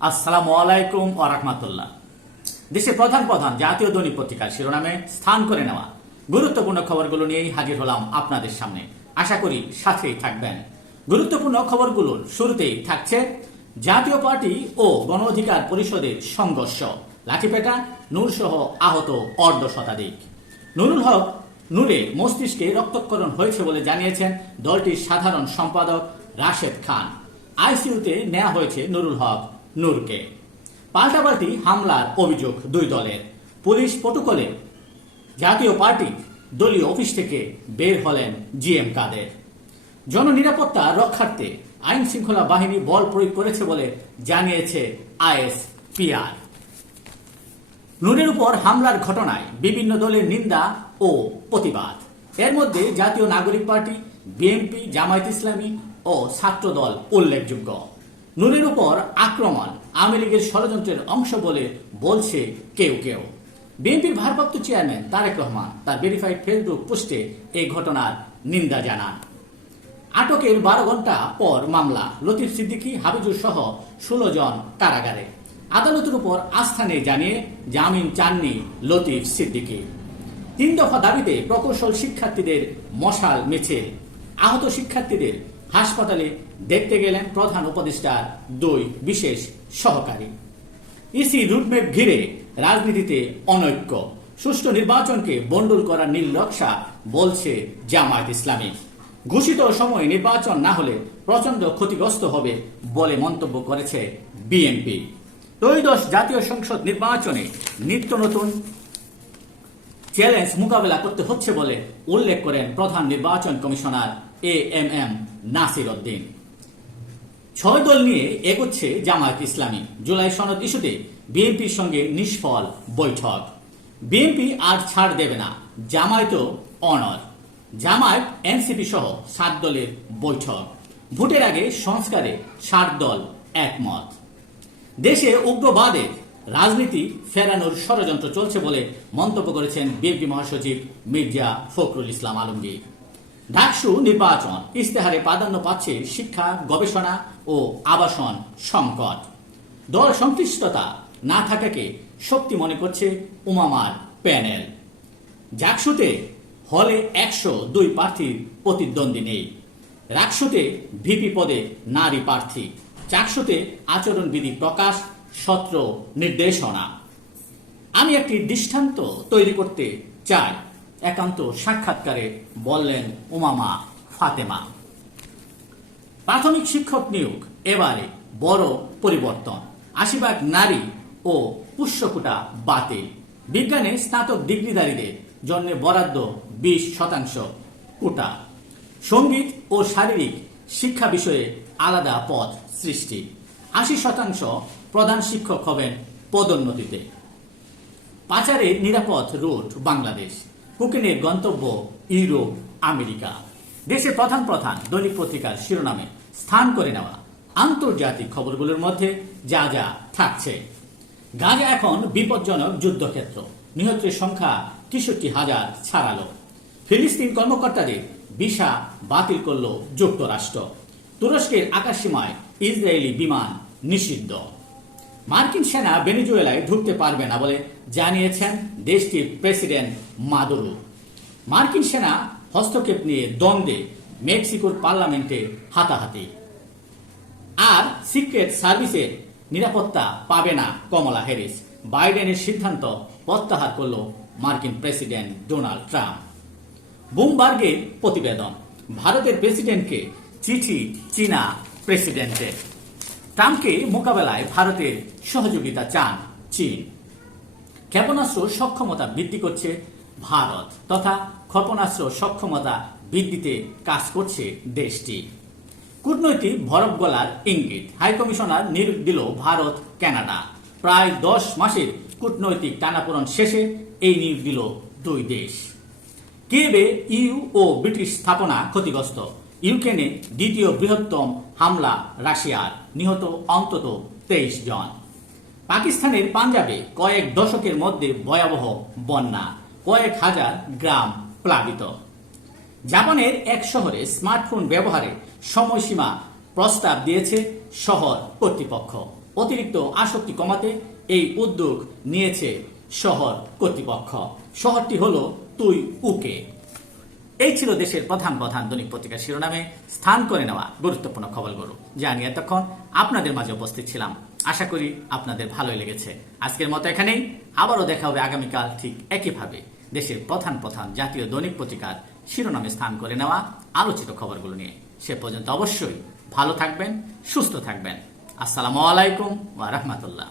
আসসালামু আলাইকুম ও রাহমাতুল্লাহ। দেশের প্রধান প্রধান জাতীয় দৈনিক পত্রিকার শিরোনামে স্থান করে নেওয়া। গুরুত্বপূর্ণ খবরগুলো নিয়েই হাজির হলাম আপনাদের সামনে। আশা করি সাথেই থাকবেন। গুরুত্বপূর্ণ খবরগুলোর শুরুতেই থাকছে জাতীয় পার্টি ও গণ অধিকার পরিষদের সংঘর্ষ। লাঠিপেটা, নূরসহ আহত অর্ধ শতাধিক। নুরুল হক, নূরে মস্তিষ্কে রক্তক্ষরণ হয়েছে বলে জানিয়েছেন দলটির সাধারণ সম্পাদক রাশেদ খান। আইসিইউতে নেওয়া হয়েছে নুরুল হক। নূরকে। পাল্টাপাল্টি হামলার অভিযোগ দুই দলের। পুলিশ প্রটোকলে জাতীয় পার্টি দলীয় অফিস থেকে বের হলেন জিএম কাদের। জননিরাপত্তা রক্ষার্থে আইন শৃঙ্খলা বাহিনী বল প্রয়োগ করেছে বলে জানিয়েছে আইএসপিআর। নুরের উপর হামলার ঘটনায় বিভিন্ন দলের নিন্দা ও প্রতিবাদ। এর মধ্যে জাতীয় নাগরিক পার্টি, বিএনপি, জামায়াত ইসলামী ও ছাত্র দল উল্লেখযোগ্য। নুরের উপর আক্রমণ আওয়ামী লীগের ষড়যন্ত্রের অংশ বলে বলছে কেউ কেউ। বিএনপির ভারপ্রাপ্ত চেয়ারম্যান তারেক রহমান তার ভেরিফাইড ফেসবুক পোস্টে এই ঘটনার নিন্দা জানান। আটকের বারো ঘণ্টা পর মামলা, লতিফ সিদ্দিকী, হাবিজুর সহ ষোলো জন কারাগারে। আদালতের উপর আস্থা নেই জানিয়ে জামিন চাননি লতিফ সিদ্দিকী। তিন দফা দাবিতে প্রকৌশল শিক্ষার্থীদের মশাল মিছিল। আহত শিক্ষার্থীদের হাসপাতালে দেখতে গেলেন প্রধান উপদেষ্টার দুই বিশেষ সহকারী। ইসি রুটম্যাপ ঘিরে রাজনীতিতে অনৈক্য। সুষ্ঠু নির্বাচনকে বন্ডুল করার নকশা বলছে জামায়াত ইসলামী। ঘোষিত সময়ে নির্বাচন না হলে প্রচণ্ড ক্ষতিগ্রস্ত হবে বলে মন্তব্য করেছে বিএনপি। ত্রয়োদশ জাতীয় সংসদ নির্বাচনে নিত্য নতুন চ্যালেঞ্জ মোকাবেলা করতে হচ্ছে বলে উল্লেখ করেন প্রধান নির্বাচন commissioner A M M Nasir Uddin. ছয় দল নিয়ে এগোচ্ছে জামায়াত ইসলামী। জুলাই সনদ ইস্যুতে বিএনপির সঙ্গে নিষ্ফল বৈঠক। বিএনপি আর ছাড় দেবে না, জামায়াতও অনর জামায়াত, এনসিপি সহ সাত দলের বৈঠক। ভোটের আগে সংস্কারে সাত দল একমত। দেশে উগ্রবাদের রাজনীতি ফেরানোর ষড়যন্ত্র চলছে বলে মন্তব্য করেছেন বিএনপি মহাসচিব মির্জা ফখরুল ইসলাম আলমগীর। ডাকসু নির্বাচন ইস্তেহারে প্রাধান্য পাচ্ছে শিক্ষা, গবেষণা ও আবাসন সংকট। দল সংশ্লিষ্টতা না থাকাকে শক্তি মনে করছে উমামার প্যানেল। জাকসুতে হলে একশো দুই প্রার্থীর প্রতিদ্বন্দ্বী নেই। রাকসুতে ভিপি পদে নারী প্রার্থী। চাকসুতে আচরণবিধি প্রকাশ, সত্র নির্দেশনা। আমি একটি দৃষ্টান্ত তৈরি করতে চাই। একান্ত সাক্ষাৎকারে বললেন উমামা ফাতেমা। প্রাথমিক শিক্ষক নিয়োগ, এবারে বড় পরিবর্তন। আশীর্বাদ নারী ও পুষ্যকুটা বাতিল। বিজ্ঞানে স্নাতক ডিগ্রিধারীদের জন্য বরাদ্দ বিশ শতাংশ কোটা। সংগীত ও শারীরিক শিক্ষা বিষয়ে আলাদা পদ সৃষ্টি। আশি শতাংশ প্রধান শিক্ষক হবেন পদোন্নতিতে। পাচারে নিরাপদ রোড, বাংলাদেশ। কুকিনের গন্তব্য ইউরোপ, আমেরিকা। দেশের প্রধান প্রধান দৈনিক পত্রিকার শিরোনামে স্থান করে নেওয়া আন্তর্জাতিক খবরগুলোর মধ্যে যা যা থাকছে। গাজা এখন বিপজ্জনক যুদ্ধক্ষেত্র। নিহতের সংখ্যা তেষট্টি হাজার ছাড়ালো। ফিলিস্তিন কর্মকর্তাদের ভিসা বাতিল করল যুক্তরাষ্ট্র। তুরস্কের আকাশসীমায় ইসরায়েলি বিমান নিষিদ্ধ। মার্কিন সেনা ভেনেজুয়েলায় ঢুকতে পারবে না বলে জানিয়েছেন দেশটির প্রেসিডেন্ট মাদুরো। মার্কিন সেনা হস্তক্ষেপ নিয়ে দ্বন্দ্বে মেক্সিকোর পার্লামেন্টে হাতাহাতি। আর সিক্রেট সার্ভিসের নিরাপত্তা পাবে না কমলা হ্যারিস। বাইডেনের সিদ্ধান্ত প্রত্যাহার করল মার্কিন প্রেসিডেন্ট ডোনাল্ড ট্রাম্প। বুমবার্গের প্রতিবেদন। ভারতের প্রেসিডেন্টকে চিঠি, চীনা প্রেসিডেন্টের ট্রাম্পকে মোকাবেলায় ভারতের সহযোগিতা চান চীন। ক্ষেপণাস্ত্র সক্ষমতা বৃদ্ধি করছে ভারত তথা ক্ষেপণাস্ত্র সক্ষমতা বৃদ্ধিতে কাজ করছে দেশটি। কূটনৈতিক ভরব গলার ইঙ্গিত। হাইকমিশনার নিয়োগ দিল ভারত, কানাডা। প্রায় দশ মাসের কূটনৈতিক টানাপোড়ন শেষে এই নিয়োগ দিল দুই দেশ। কিয়েভে ইউ ও ব্রিটিশ স্থাপনা ক্ষতিগ্রস্ত? ইউক্রেনে দ্বিতীয় বৃহত্তম হামলা রাশিয়ার, নিহত অন্তত তেইশ জন। পাকিস্তানের পাঞ্জাবে কয়েক দশকের মধ্যে ভয়াবহ বন্যা, কয়েক হাজার গ্রাম প্লাবিত। জাপানের এক শহরে স্মার্টফোন ব্যবহারে সময়সীমা প্রস্তাব দিয়েছে শহর কর্তৃপক্ষ। অতিরিক্ত আসক্তি কমাতে এই উদ্যোগ নিয়েছে শহর কর্তৃপক্ষ। শহরটি হল তুই উকে। এই ছিল দেশের প্রধান প্রধান দৈনিক পত্রিকার শিরোনামে স্থান করে নেওয়া গুরুত্বপূর্ণ খবরগুলো। যা নিয়ে এতক্ষণ আপনাদের মাঝে উপস্থিত ছিলাম। আশা করি আপনাদের ভালোই লেগেছে। আজকের মতো এখানেই। আবারও দেখা হবে আগামীকাল ঠিক একইভাবে দেশের প্রধান প্রধান জাতীয় দৈনিক পত্রিকার শিরোনামে স্থান করে নেওয়া আলোচিত খবরগুলো নিয়ে। সে পর্যন্ত অবশ্যই ভালো থাকবেন, সুস্থ থাকবেন। আসসালামু আলাইকুম ওয়া রাহমাতুল্লাহ।